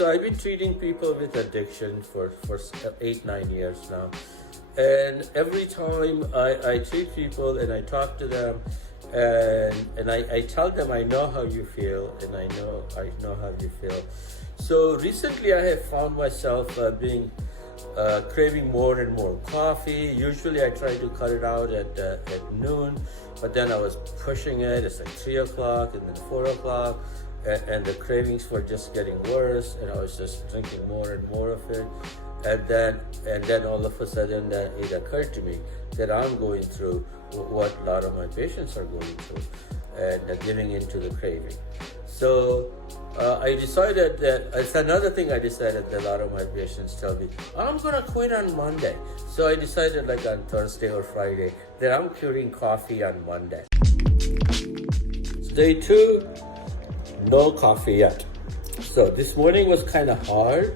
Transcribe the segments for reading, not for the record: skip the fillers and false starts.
So I've been treating people with addiction for 8-9 years now. And every time I treat people and I talk to them, and I tell them I know how you feel, and I know how you feel. So recently I have found myself craving more and more coffee. Usually I try to cut it out at noon, but then I was pushing it. It's like 3 o'clock and then 4 o'clock, and the cravings were just getting worse, and I was just drinking more and more of it. And then all of a sudden it occurred to me that I'm going through what a lot of my patients are going through, and giving into the craving. So I decided that, it's another thing I decided that a lot of my patients tell me, I'm gonna quit on Monday. So I decided like on Thursday or Friday that I'm quitting coffee on Monday. Day 2, no coffee yet. So this morning was kind of hard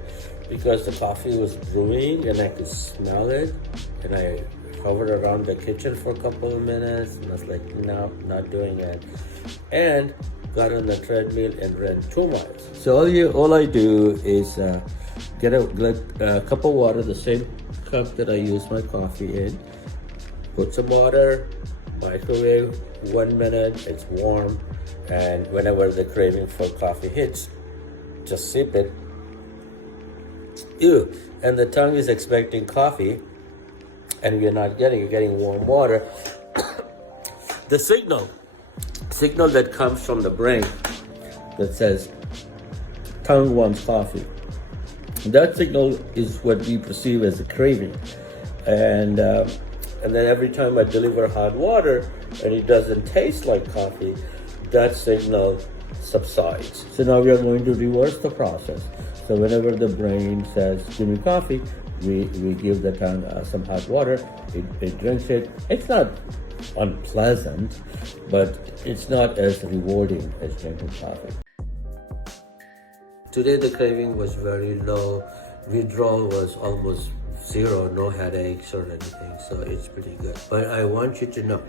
because the coffee was brewing and I could smell it, and I hovered around the kitchen for a couple of minutes and I was like, no, not doing it. And got on the treadmill and ran 2 miles. So all I do is get a cup of water, the same cup that I use my coffee in, put some water, microwave, 1 minute, it's warm, and whenever the craving for coffee hits, just sip it. Ew, and the tongue is expecting coffee, and you're getting warm water. The signal that comes from the brain that says tongue wants coffee, that signal is what we perceive as a craving. And then every time I deliver hot water and it doesn't taste like coffee, that signal subsides. So now we are going to reverse the process. So whenever the brain says, give me coffee, we give the tongue some hot water, it drinks it. It's not unpleasant, but it's not as rewarding as drinking coffee. Today the craving was very low. Withdrawal was almost zero, no headaches or anything, so it's pretty good. But I want you to know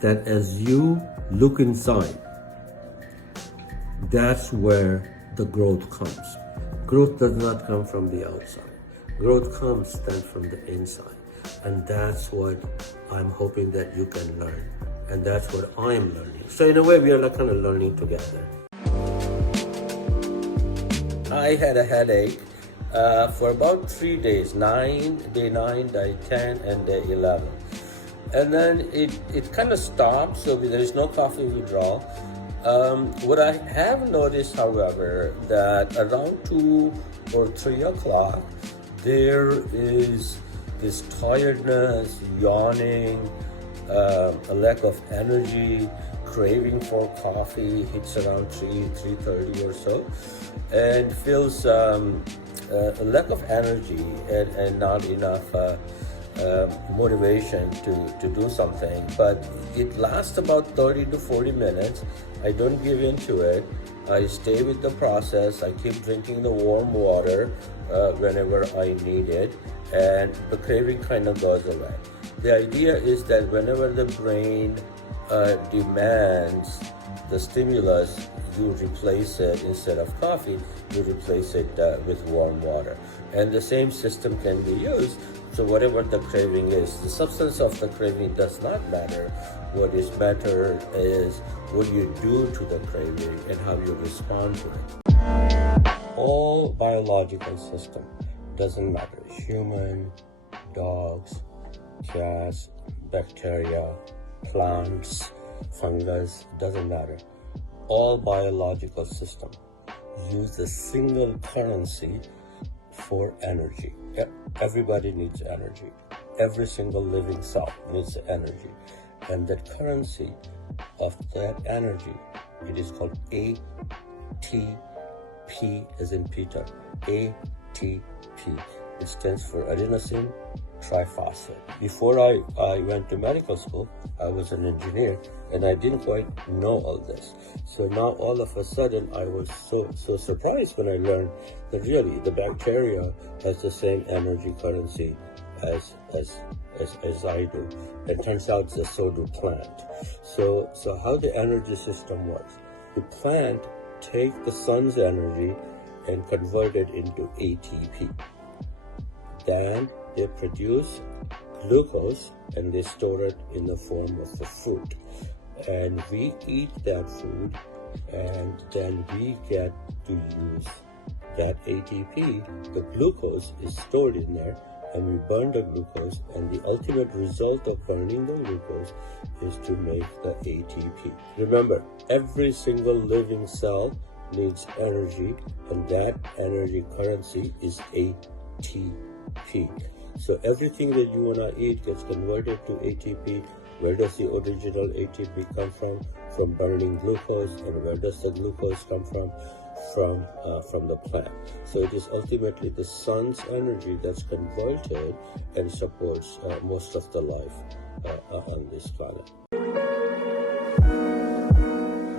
that as you look inside, that's where the growth comes. Growth does not come from the outside. Growth comes then from the inside. And that's what I'm hoping that you can learn. And that's what I'm learning. So in a way, we are like kind of learning together. I had a headache for about 3 days, day 9, day 10, and day 11. And then it kind of stopped, so there is no coffee withdrawal. What I have noticed, however, that around 2 or 3 o'clock, there is this tiredness, yawning, a lack of energy, craving for coffee hits around 3:30 or so, and feels a lack of energy and not enough motivation to do something. But it lasts about 30 to 40 minutes. I don't give into it. I stay with the process. I keep drinking the warm water whenever I need it, and the craving kind of goes away. The idea is that whenever the brain demands the stimulus, you replace it. Instead of coffee, you replace it with warm water. And the same system can be used. So whatever the craving is, the substance of the craving does not matter. What is matter is what you do to the craving and how you respond to it. All biological system, doesn't matter, human, dogs, cats, bacteria, plants, fungus, doesn't matter. All biological systems use a single currency for energy. Everybody needs energy. Every single living cell needs energy. And the currency of that energy, it is called ATP, as in Peter. ATP. It stands for adenosine triphosphate. Before I went to medical school, I was an engineer, and I didn't quite know all this. So now all of a sudden I was so surprised when I learned that really the bacteria has the same energy currency as I do. It turns out that so do plant. So how the energy system works. The plant take the sun's energy and convert it into ATP. Then they produce glucose and they store it in the form of a food. And we eat that food and then we get to use that ATP. The glucose is stored in there and we burn the glucose, and the ultimate result of burning the glucose is to make the ATP. Remember, every single living cell needs energy, and that energy currency is ATP. So everything that you wanna eat gets converted to ATP. Where does the original ATP come from? From burning glucose. And where does the glucose come from? From the plant. So it is ultimately the sun's energy that's converted and supports most of the life on this planet.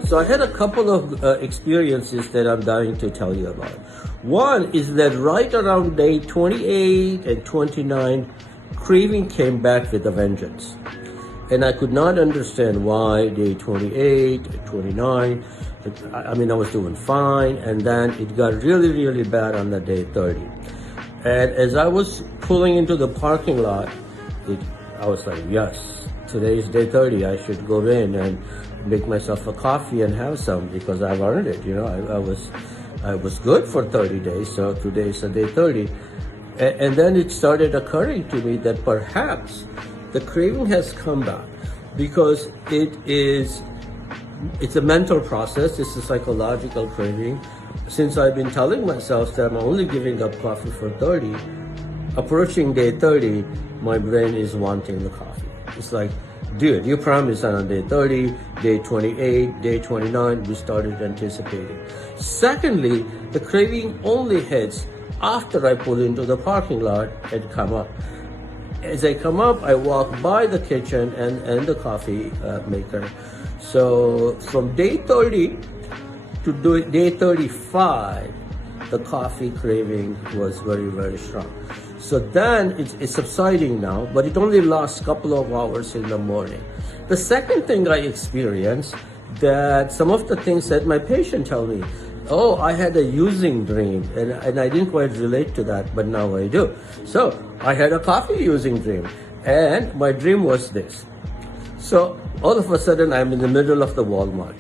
So I had a couple of experiences that I'm dying to tell you about. One is that right around day 28 and 29, craving came back with a vengeance. And I could not understand why day 28, 29, I was doing fine, and then it got really, really bad on the day 30. And as I was pulling into the parking lot, I was like, yes, today is day 30. I should go in and make myself a coffee and have some because I've earned it. I was good for 30 days, so today is a day 30. And then it started occurring to me that perhaps the craving has come back because it's a mental process, it's a psychological craving. Since I've been telling myself that I'm only giving up coffee for 30, approaching day 30, my brain is wanting the coffee. It's like, dude, you promised on day 30, day 28, day 29, we started anticipating. Secondly, the craving only hits after I pull into the parking lot and come up. As I come up, I walk by the kitchen and the coffee maker. So from day 30 to day 35, the coffee craving was very, very strong. So then it's subsiding now, but it only lasts a couple of hours in the morning. The second thing I experienced, that some of the things that my patient tell me, oh, I had a using dream, and I didn't quite relate to that, but now I do. So I had a coffee using dream, and my dream was this. So all of a sudden, I'm in the middle of the Walmart.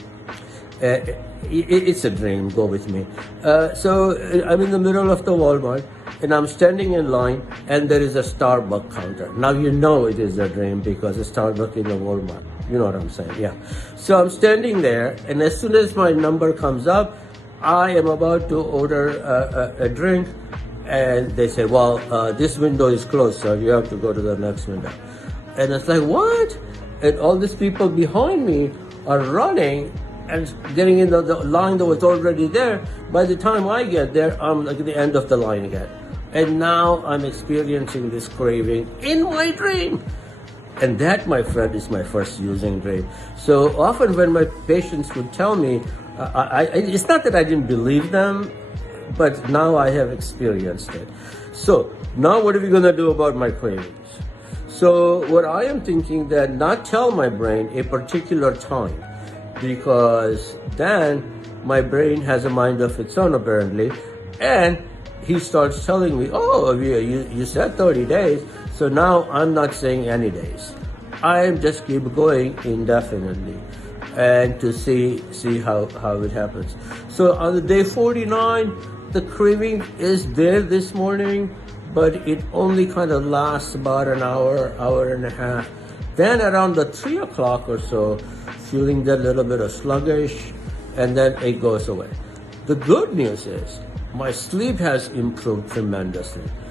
It's a dream, go with me. So I'm in the middle of the Walmart, and I'm standing in line, and there is a Starbucks counter. Now you know it is a dream because it's Starbucks in the Walmart. You know what I'm saying, yeah. So I'm standing there, and as soon as my number comes up, I am about to order a drink, and they say, well, this window is closed, so you have to go to the next window. And it's like, what? And all these people behind me are running and getting in the line that was already there. By the time I get there, I'm like at the end of the line again. And now I'm experiencing this craving in my dream. And that, my friend, is my first using dream. So often when my patients would tell me, it's not that I didn't believe them, but now I have experienced it. So now what are we going to do about my cravings? So what I am thinking that not tell my brain a particular time, because then my brain has a mind of its own apparently, and he starts telling me, oh, you said 30 days, so now I'm not saying any days. I just keep going indefinitely and to see how it happens. So on the day 49, the craving is there this morning, but it only kind of lasts about an hour and a half. Then around the 3 o'clock or so, feeling that little bit of sluggish, and then it goes away. The good news is my sleep has improved tremendously.